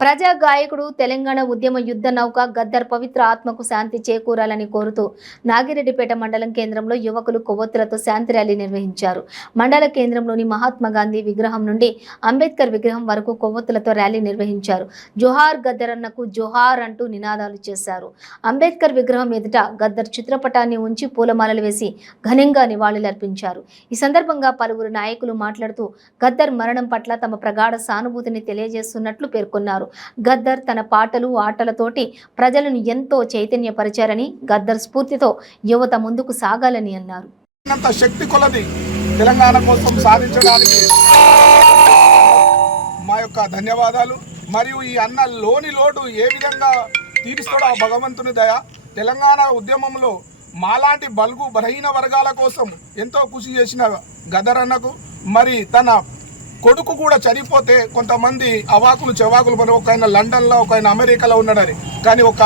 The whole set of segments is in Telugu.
ప్రజా గాయకుడు తెలంగాణ ఉద్యమ యుద్ధ నౌక గద్దర్ పవిత్ర ఆత్మకు శాంతి చేకూరాలని కోరుతూ నాగిరెడ్డిపేట మండలం కేంద్రంలో యువకులు కొవ్వొత్తులతో శాంతి ర్యాలీ నిర్వహించారు. మండల కేంద్రంలోని మహాత్మా గాంధీ విగ్రహం నుండి అంబేద్కర్ విగ్రహం వరకు కొవ్వొత్తులతో ర్యాలీ నిర్వహించారు. జోహార్ గద్దర్ అన్నకు జోహార్ అంటూ నినాదాలు చేశారు. అంబేద్కర్ విగ్రహం ఎదుట గద్దర్ చిత్రపటాన్ని ఉంచి పూలమాలలు వేసి ఘనంగా నివాళులర్పించారు. ఈ సందర్భంగా పలువురు నాయకులు మాట్లాడుతూ గద్దర్ మరణం పట్ల తమ ప్రగాఢ సానుభూతిని తెలియజేస్తున్నట్లు పేర్కొన్నారు. గద్దర్ తన పాటలు ఆటలతోటి ప్రజలను ఎంతో చైతన్యపరిచారని, గద్దర్ స్ఫూర్తితో యువత ముందుకు సాగాలని అన్నారు. శక్తి కొలది తెలంగాణ కోసం సాధించడానికి మా యొక్క ధన్యవాదాలు. మరియు ఈ అన్న లోని లోటు ఏ విధంగా తీరుస్తాడో ఆ భగవంతుని దయ. తెలంగాణ ఉద్యమంలో మాలాంటి బలుగు బలహీన వర్గాల కోసం ఎంతో కృషి చేసిన గద్దర్ అన్నకు, మరి తన కొడుకు కూడా చనిపోతే కొంతమంది అవాకులు చెవాకులు పని, ఒక ఆయన లండన్లో, ఒక ఆయన అమెరికాలో ఉన్నాడని, కానీ ఒక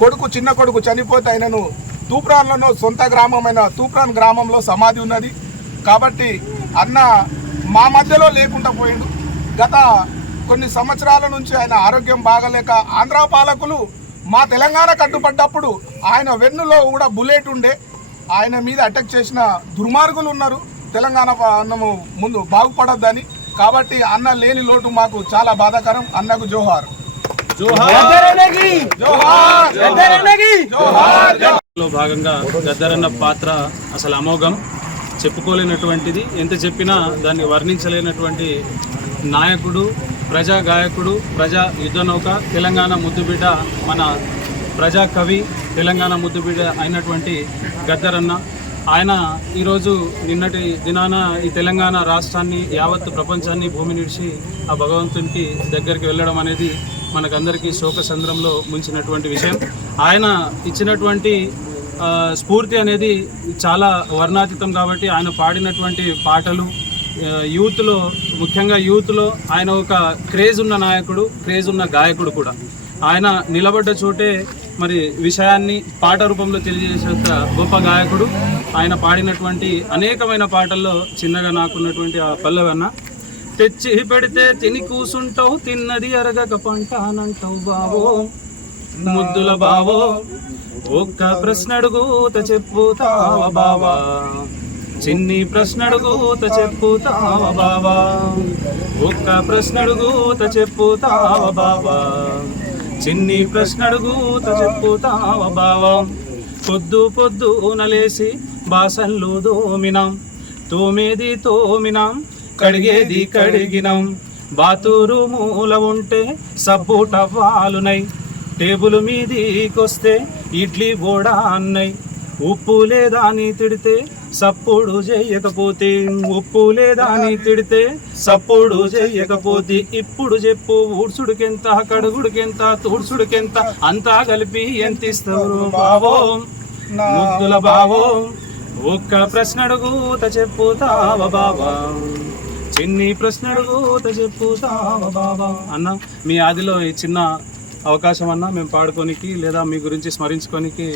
కొడుకు చిన్న కొడుకు చనిపోతే ఆయనను తూప్రాన్లోనో సొంత గ్రామమైన తూప్రాన్ గ్రామంలో సమాధి ఉన్నది. కాబట్టి అన్న మా మధ్యలో లేకుండా పోయాడు. గత కొన్ని సంవత్సరాల నుంచి ఆయన ఆరోగ్యం బాగలేక ఆంధ్ర పాలకులు మా తెలంగాణ కట్టుపడ్డప్పుడు ఆయన వెన్నులో కూడా బుల్లెట్ ఉండే, ఆయన మీద అటాక్ చేసిన దుర్మార్గులు ఉన్నారు. తెలంగాణ అన్నము ముందు బాగుపడద్దని. కాబట్టి అన్న లేని లోటు మాకు చాలా బాధాకరం. అన్నకు జోహార్. భాగంగా గద్దర్ అన్న పాత్ర అసలు అమోఘం, చెప్పుకోలేనటువంటిది. ఎంత చెప్పినా దాన్ని వర్ణించలేనటువంటి నాయకుడు, ప్రజా గాయకుడు, ప్రజా యుద్ధ నౌక, తెలంగాణ ముద్దుబిడ్డ, మన ప్రజా కవి, తెలంగాణ ముద్దుబిడ్డ అయినటువంటి గద్దర్ అన్న. ఆయన ఈరోజు నిన్నటి దినాన ఈ తెలంగాణ రాష్ట్రాన్ని, యావత్ ప్రపంచాన్ని భూమి నిడిచి ఆ భగవంతునికి దగ్గరికి వెళ్ళడం అనేది మనకందరికీ శోకసంద్రంలో ముంచినటువంటి విషయం. ఆయన ఇచ్చినటువంటి స్ఫూర్తి అనేది చాలా వర్ణాతీతం. కాబట్టి ఆయన పాడినటువంటి పాటలు యూత్లో, ముఖ్యంగా యూత్లో ఆయన ఒక క్రేజ్ ఉన్న నాయకుడు, క్రేజ్ ఉన్న గాయకుడు కూడా. ఆయన నిలబడ్డ చోటే మరి విషయాన్ని పాట రూపంలో తెలియజేసే గొప్ప గాయకుడు. ఆయన పాడినటువంటి అనేకమైన పాటల్లో చిన్నగా నాకున్నటువంటి ఆ పల్లవన్న, తెచ్చి పెడితే తిని కూసుంటావు, తిన్నది అరగక పంట అనంటావు బావో, ముద్దుల బావో, ఒక్క ప్రశ్న అడుగుత చెప్పుతావా బావా, చిన్ని ప్రశ్న అడుగుత చెప్పుతావా బావా, ఒక్క ప్రశ్న అడుగుత చెప్పుతావా బావా, చిన్ని ప్రశ్న అడుగుత చెప్పుతావా బావా. పొద్దు పొద్దునలేసి బాసన్లు దోమినాం, తోమేది తోమినాం, కడిగేది కడిగినాం, బాతురు మూల ఉంటే సబ్బు టవ్వాలునై, టేబుల్ మీదికొస్తే ఇడ్లీ బోడా అన్నై, ఉప్పు లేదా అని తిడితే సప్పుడు చెయ్యకపోతే, ఉప్పు లేదా అని తిడితే సప్పుడు చెయ్యకపోతే, ఇప్పుడు చెప్పు ఊడ్చుడికెంత, కడుగుడికెంత, తూడ్చుడికెంత, అంతా కలిపి ఎంత ఇస్తారు బావో, ముద్దుల బావో, ఒక్క ప్రశ్న అడుగుత చెప్పుతావా బావా, చిన్ని ప్రశ్న అడుగుత చెప్పుతావా బావా. అన్న, మీ ఆదిలో ఈ చిన్న అవకాశం అన్న మేము పాడుకోనికి లేదా మీ గురించి స్మరించుకోనికి